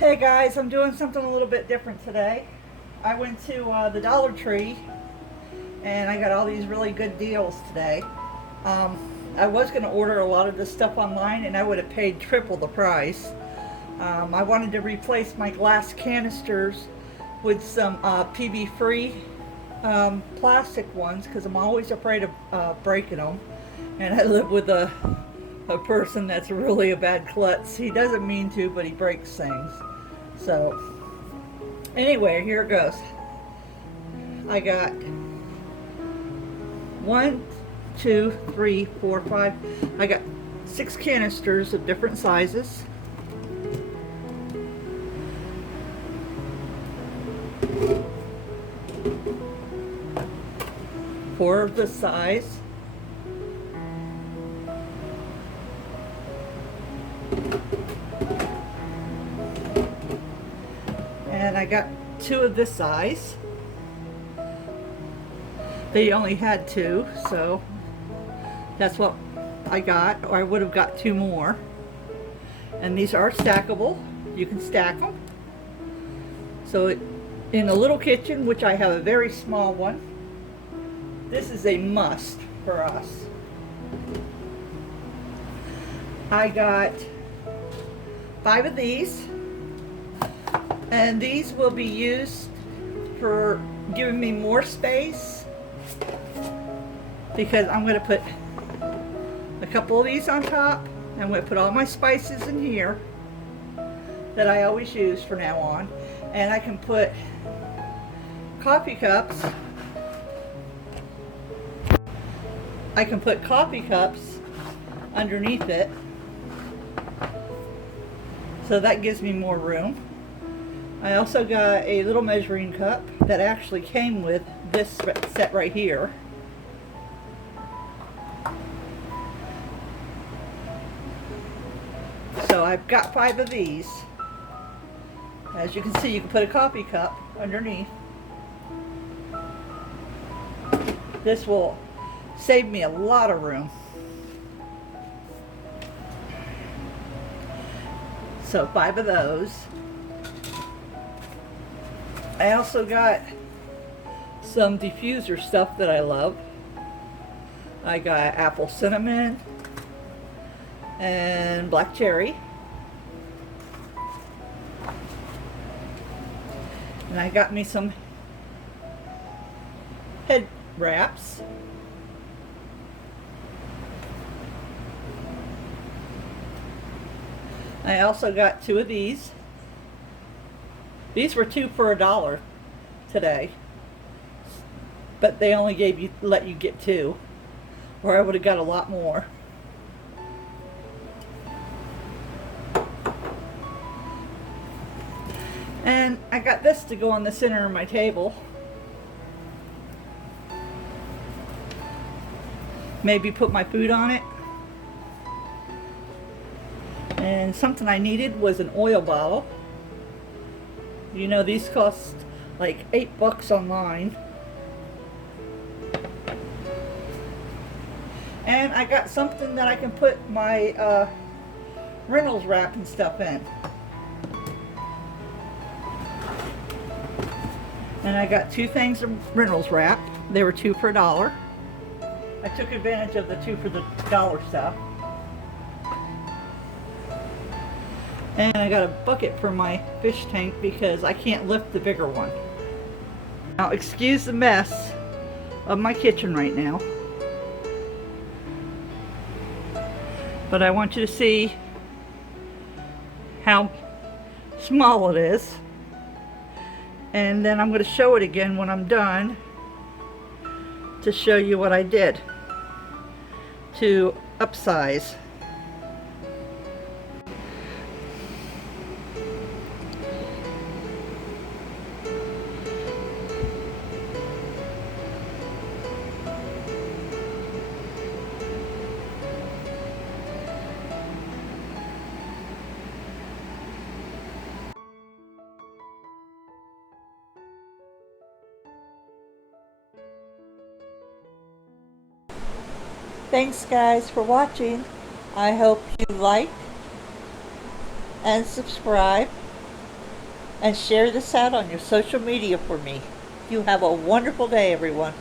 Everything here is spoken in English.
Hey guys, I'm doing something a little bit different today. I went to the Dollar Tree and I got all these really good deals today. Um, I was going to order a lot of this stuff online and I would have paid triple the price. I wanted to replace my glass canisters with some PB-free plastic ones because I'm always afraid of breaking them. And I live with a person that's really a bad klutz. He doesn't mean to, but he breaks things. So, anyway, here it goes. I got 1, 2, 3, 4, 5. I got 6 canisters of different sizes. Four of this size. And I got 2 of this size. They only had 2, so that's what I got, or I would have got 2 more. And these are stackable. You can stack them. So in a little kitchen, which I have a very small one, this is a must for us. I got 5 of these. And these will be used for giving me more space because I'm going to put a couple of these on top. I'm going to put all my spices in here that I always use from now on. And I can put coffee cups. I can put coffee cups underneath it. So that gives me more room. I also got a little measuring cup that actually came with this set right here. So I've got 5 of these. As you can see, you can put a coffee cup underneath. This will save me a lot of room. So 5 of those. I also got some diffuser stuff that I love. I got apple cinnamon and black cherry. And I got me some head wraps. I also got 2 of these. These were 2 for $1 today, but they only let you get 2, or I would have got a lot more. And I got this to go on the center of my table. Maybe put my food on it. And something I needed was an oil bottle. You know, these cost like $8 online. And I got something that I can put my Reynolds wrap and stuff in. And I got 2 things of Reynolds wrap. They were 2 for $1. I took advantage of the 2 for the $1 stuff. And I got a bucket for my fish tank because I can't lift the bigger one. Now excuse the mess of my kitchen right now, but I want you to see how small it is. And then I'm going to show it again when I'm done to show you what I did to upsize. Thanks guys for watching. I hope you like and subscribe. and share this out on your social media for me. You have a wonderful day, everyone.